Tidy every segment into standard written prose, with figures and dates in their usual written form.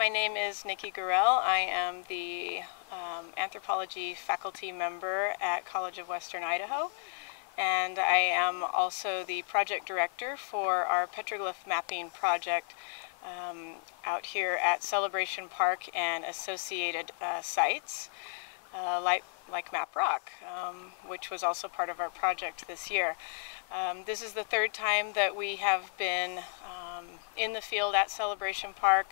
My name is Nikki Gurel. I am the anthropology faculty member at College of Western Idaho, and I am also the project director for our petroglyph mapping project out here at Celebration Park and associated sites like Map Rock, which was also part of our project this year. This is the third time that we have been in the field at Celebration Park.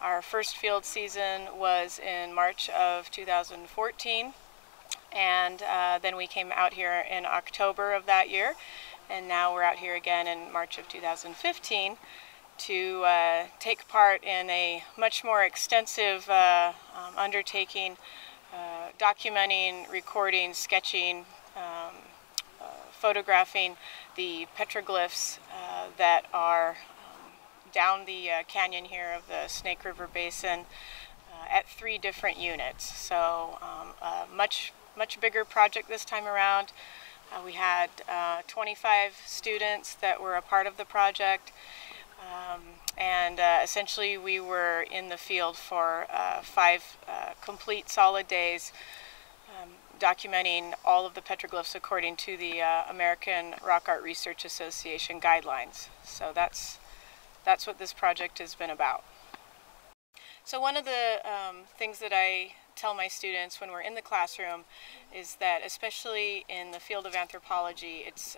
Our first field season was in March of 2014, and then we came out here in October of that year, and now we're out here again in March of 2015 to take part in a much more extensive undertaking, documenting, recording, sketching, photographing the petroglyphs that are down the canyon here of the Snake River Basin at 3 different units. So a much bigger project this time around. We had 25 students that were a part of the project, and essentially we were in the field for 5 complete solid days, documenting all of the petroglyphs according to the American Rock Art Research Association guidelines. So that's what this project has been about. So one of the things that I tell my students when we're in the classroom is that, especially in the field of anthropology, it's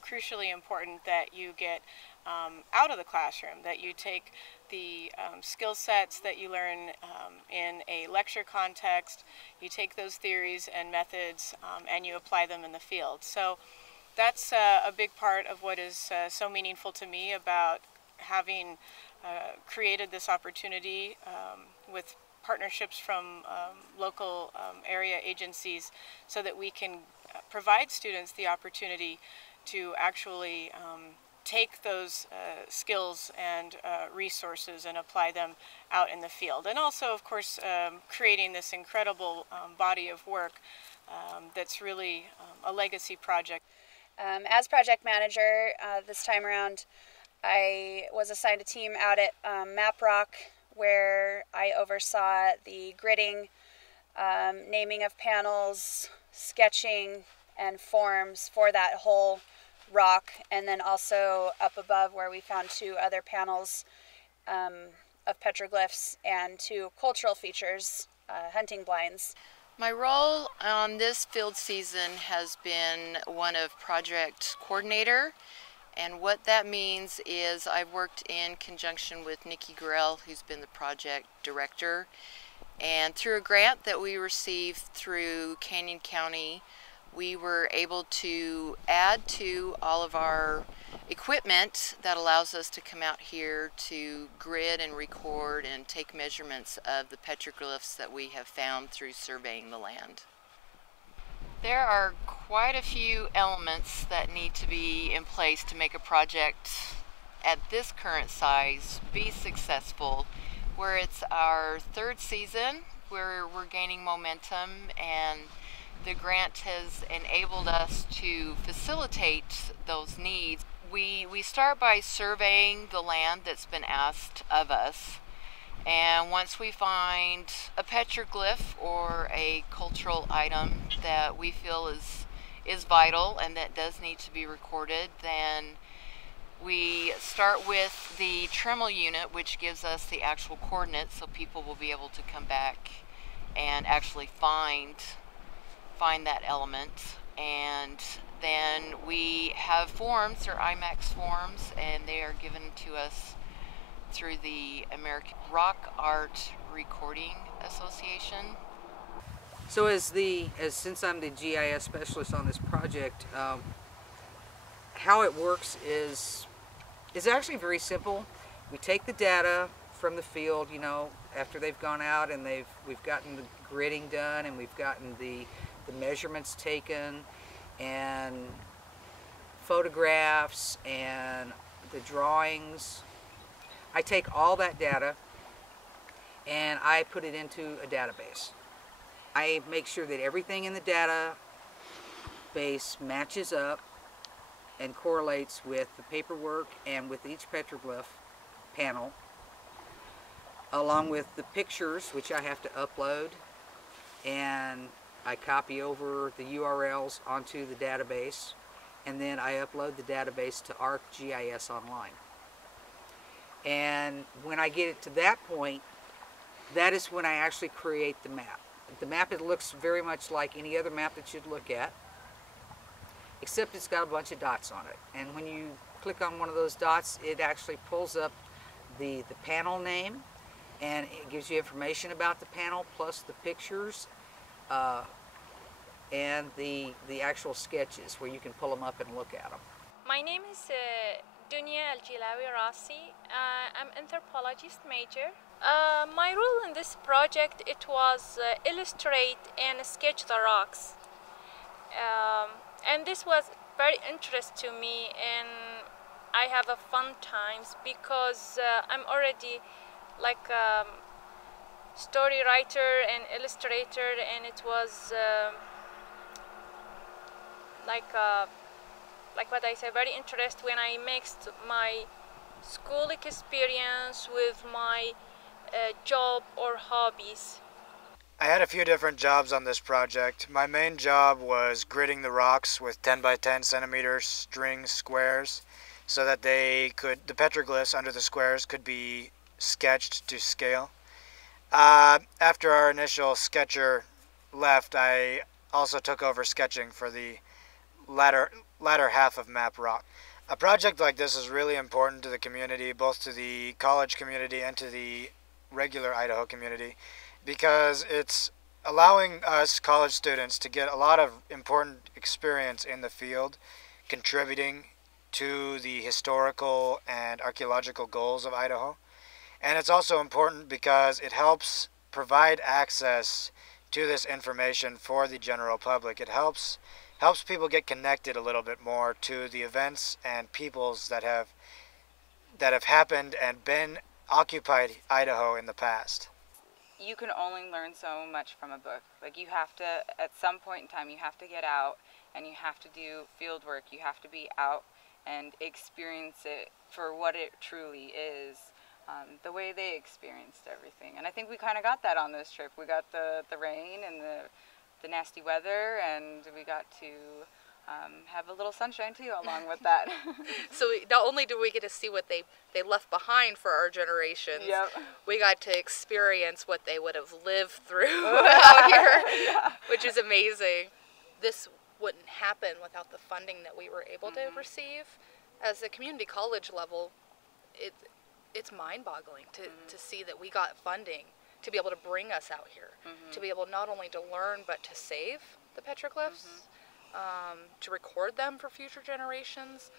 crucially important that you get out of the classroom, that you take the skill sets that you learn in a lecture context, you take those theories and methods and you apply them in the field. So that's a big part of what is so meaningful to me about having created this opportunity with partnerships from local area agencies, so that we can provide students the opportunity to actually take those skills and resources and apply them out in the field. And also, of course, creating this incredible body of work that's really a legacy project. As project manager this time around, I was assigned a team out at Map Rock, where I oversaw the gridding, naming of panels, sketching, and forms for that whole rock, and then also up above where we found 2 other panels of petroglyphs and 2 cultural features, hunting blinds. My role on this field season has been one of project coordinator, and what that means is I've worked in conjunction with Nikki Gurel, who's been the project director, and through a grant that we received through Canyon County, we were able to add to all of our equipment that allows us to come out here to grid and record and take measurements of the petroglyphs that we have found through surveying the land. There are quite a few elements that need to be in place to make a project at this current size be successful, where it's our 3rd season, where we're gaining momentum, and the grant has enabled us to facilitate those needs. We start by surveying the land that's been asked of us, and once we find a petroglyph or a cultural item that we feel is vital and that does need to be recorded, then we start with the Tremel unit, which gives us the actual coordinates, so people will be able to come back and actually find that element. And then we have forms, or IMAX forms, and they are given to us through the American Rock Art Recording Association. So since I'm the GIS specialist on this project, how it works is actually very simple. We take the data from the field, after they've gone out and we've gotten the gridding done, and we've gotten the measurements taken, and photographs and the drawings. I take all that data and I put it into a database. I make sure that everything in the database matches up and correlates with the paperwork and with each petroglyph panel. along with the pictures, which I have to upload, and I copy over the URLs onto the database, and then I upload the database to ArcGIS Online. And when I get it to that point, that is when I actually create the map. The map, it looks very much like any other map that you'd look at, except it's got a bunch of dots on it. And when you click on one of those dots, it actually pulls up the panel name, and it gives you information about the panel, plus the pictures, and the actual sketches where you can pull them up and look at them. My name is Dunya Al-Jilawi Rasi. I'm anthropologist major. My role in this project, it was illustrate and sketch the rocks. And this was very interest to me, and I have a fun times because I'm already like story writer and illustrator, and it was like what I said, very interested when I mixed my school experience with my job or hobbies. I had a few different jobs on this project. My main job was gridding the rocks with 10 by 10 centimeter string squares so that the petroglyphs under the squares could be sketched to scale. After our initial sketcher left, I also took over sketching for the latter half of Map Rock. A project like this is really important to the community, both to the college community and to the regular Idaho community, because it's allowing us college students to get a lot of important experience in the field, contributing to the historical and archaeological goals of Idaho. And it's also important because it helps provide access to this information for the general public. It helps people get connected a little bit more to the events and peoples that have happened and been occupied Idaho in the past. You can only learn so much from a book. Like, you have to, at some point in time, you have to get out and you have to do field work. You have to be out and experience it for what it truly is, the way they experienced everything. And I think we kind of got that on this trip. We got the rain and the nasty weather, and we got to have a little sunshine too along with that. So not only did we get to see what they left behind for our generations, Yep. we got to experience what they would have lived through out here, Yeah. which is amazing. This wouldn't happen without the funding that we were able to receive. As a community college level, it's mind-boggling to see that we got funding to be able to bring us out here, to be able not only to learn but to save the petroglyphs, to record them for future generations,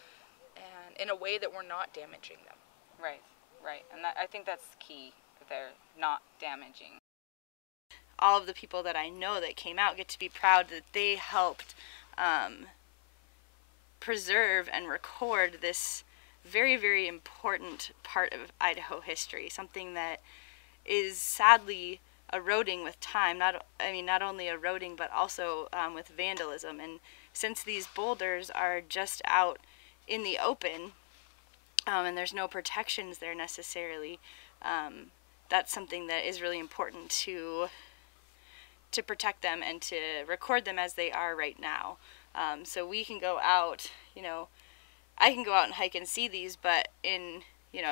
and in a way that we're not damaging them. Right. And I think that's key, that they're not damaging. All of the people that I know that came out get to be proud that they helped preserve and record this very, very important part of Idaho history, something that is sadly eroding with time. Not only eroding, but also with vandalism. And since these boulders are just out in the open, and there's no protections there necessarily, that's something that is really important to protect them and to record them as they are right now. So we can go out, I can go out and hike and see these, but in,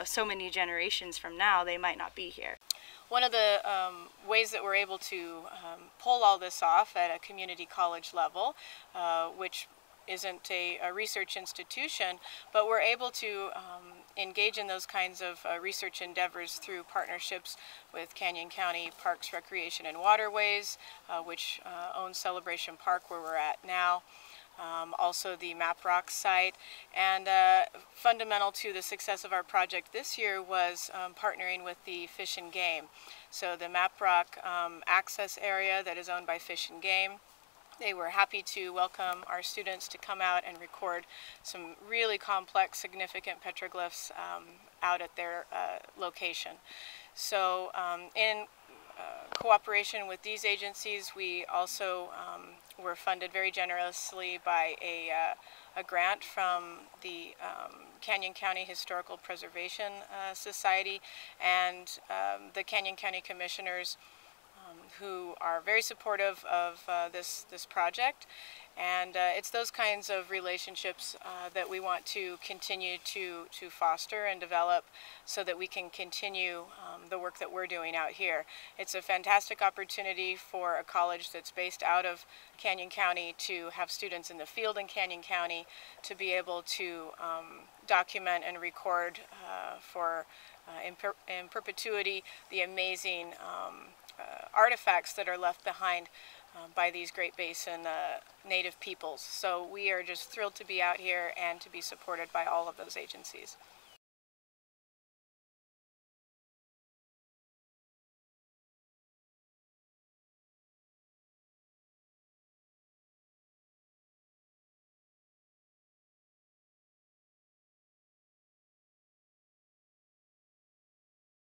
so many generations from now, they might not be here. One of the ways that we're able to pull all this off at a community college level, which isn't a research institution, but we're able to engage in those kinds of research endeavors through partnerships with Canyon County Parks, Recreation, and Waterways, which owns Celebration Park, where we're at now. Also the Map Rock site, and fundamental to the success of our project this year was partnering with the Fish and Game. So the Map Rock access area that is owned by Fish and Game, they were happy to welcome our students to come out and record some really complex, significant petroglyphs out at their location. So in cooperation with these agencies, we also were funded very generously by a grant from the Canyon County Historical Preservation Society and the Canyon County Commissioners, who are very supportive of this project. And it's those kinds of relationships that we want to continue to foster and develop so that we can continue the work that we're doing out here. It's a fantastic opportunity for a college that's based out of Canyon County to have students in the field in Canyon County to be able to document and record in perpetuity the amazing artifacts that are left behind by these Great Basin native peoples. So we are just thrilled to be out here and to be supported by all of those agencies.